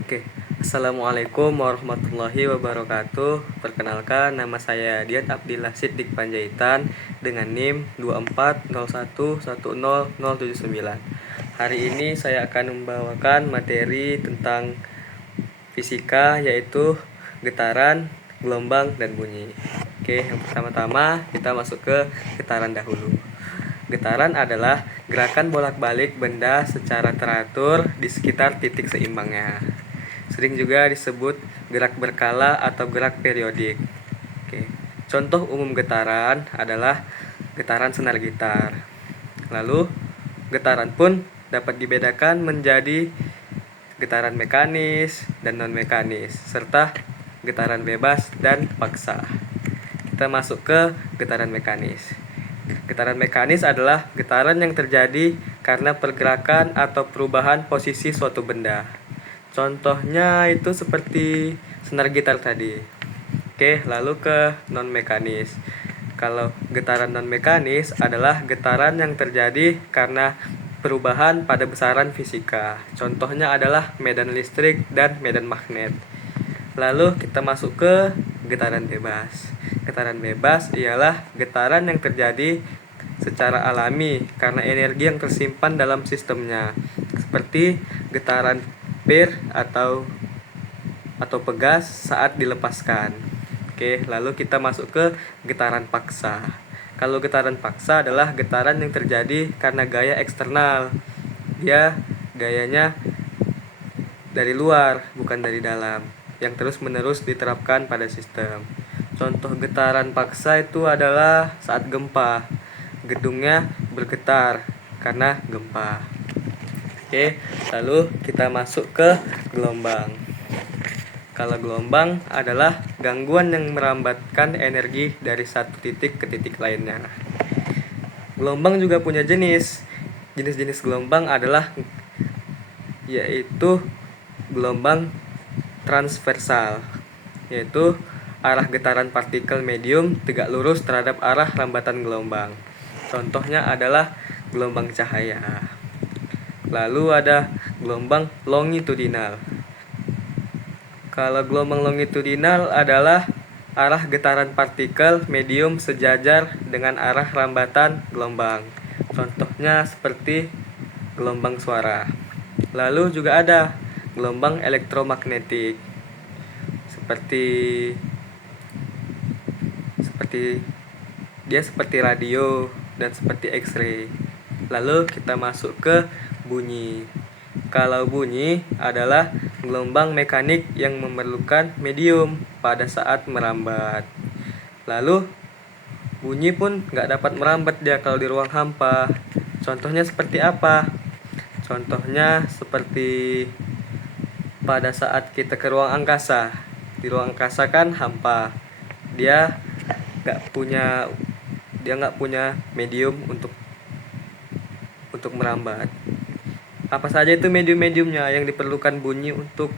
Oke, Assalamualaikum warahmatullahi wabarakatuh. Perkenalkan, nama saya Dian Abdillah Siddiq Panjaitan dengan NIM 2401110079. Hari ini saya akan membawakan materi tentang fisika, yaitu getaran, gelombang, dan bunyi. Oke, yang pertama-tama kita masuk ke getaran dahulu. Getaran adalah gerakan bolak-balik benda secara teratur di sekitar titik seimbangnya. Sering juga disebut gerak berkala atau gerak periodik. Oke. Contoh umum getaran adalah getaran senar gitar. Lalu, getaran pun dapat dibedakan menjadi getaran mekanis dan non-mekanis, serta getaran bebas dan paksa. Kita masuk ke getaran mekanis. Getaran mekanis adalah getaran yang terjadi karena pergerakan atau perubahan posisi suatu benda. Contohnya itu seperti senar gitar tadi. Oke, lalu ke non-mekanis. Kalau getaran non-mekanis adalah getaran yang terjadi karena perubahan pada besaran fisika. Contohnya adalah medan listrik dan medan magnet. Lalu kita masuk ke getaran bebas. Getaran bebas ialah getaran yang terjadi secara alami karena energi yang tersimpan dalam sistemnya, seperti getaran pir atau pegas saat dilepaskan. Oke, lalu kita masuk ke getaran paksa. Kalau getaran paksa adalah getaran yang terjadi karena gaya eksternal. Dia gayanya dari luar, bukan dari dalam, yang terus-menerus diterapkan pada sistem. Contoh getaran paksa itu adalah saat gempa. Gedungnya bergetar karena gempa. Oke, lalu kita masuk ke gelombang. Kalau gelombang adalah gangguan yang merambatkan energi dari satu titik ke titik lainnya. Gelombang juga punya jenis. Jenis-jenis gelombang adalah yaitu gelombang transversal, yaitu arah getaran partikel medium tegak lurus terhadap arah rambatan gelombang. Contohnya adalah gelombang cahaya. Lalu ada gelombang longitudinal. Kalau gelombang longitudinal adalah arah getaran partikel medium sejajar dengan arah rambatan gelombang. Contohnya seperti gelombang suara. Lalu juga ada gelombang elektromagnetik. Seperti dia seperti radio dan seperti X-ray. Lalu kita masuk ke bunyi. Kalau bunyi adalah gelombang mekanik yang memerlukan medium pada saat merambat. Lalu bunyi pun nggak dapat merambat dia kalau di ruang hampa. Contohnya seperti apa? Contohnya seperti pada saat kita ke ruang angkasa. Di ruang angkasa kan hampa. Dia nggak punya medium untuk merambat. Apa saja itu medium-mediumnya yang diperlukan bunyi untuk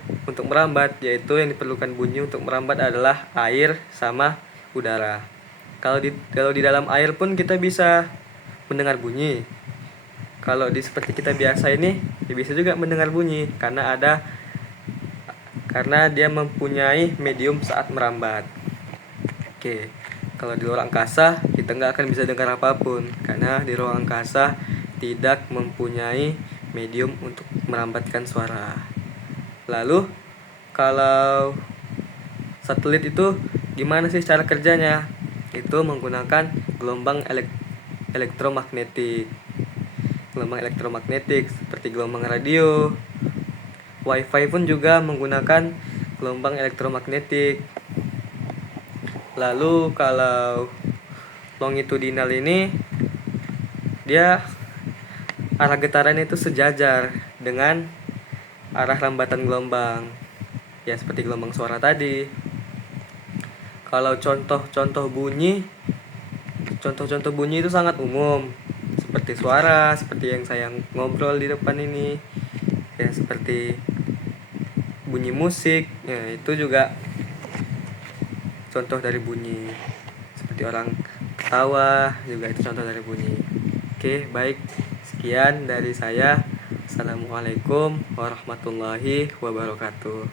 merambat? Yaitu yang diperlukan bunyi untuk merambat adalah air sama udara. Kalau di dalam air pun kita bisa mendengar bunyi. Kalau seperti kita biasa ini, ya bisa juga mendengar bunyi karena dia mempunyai medium saat merambat. Oke. Kalau di luar angkasa kita nggak akan bisa dengar apapun karena di ruang angkasa tidak mempunyai medium untuk merambatkan suara. Lalu kalau satelit itu gimana sih cara kerjanya? Itu menggunakan gelombang elektromagnetik. Gelombang elektromagnetik seperti gelombang radio. Wifi pun juga menggunakan gelombang elektromagnetik. Lalu kalau longitudinal ini dia arah getaran itu sejajar dengan arah rambatan gelombang. Ya seperti gelombang suara tadi. Kalau contoh-contoh bunyi itu sangat umum. Seperti suara, seperti yang saya ngobrol di depan ini. Ya seperti bunyi musik, ya itu juga contoh dari bunyi. Seperti orang ketawa juga itu contoh dari bunyi. Oke, baik. Sekian dari saya. Assalamualaikum warahmatullahi wabarakatuh.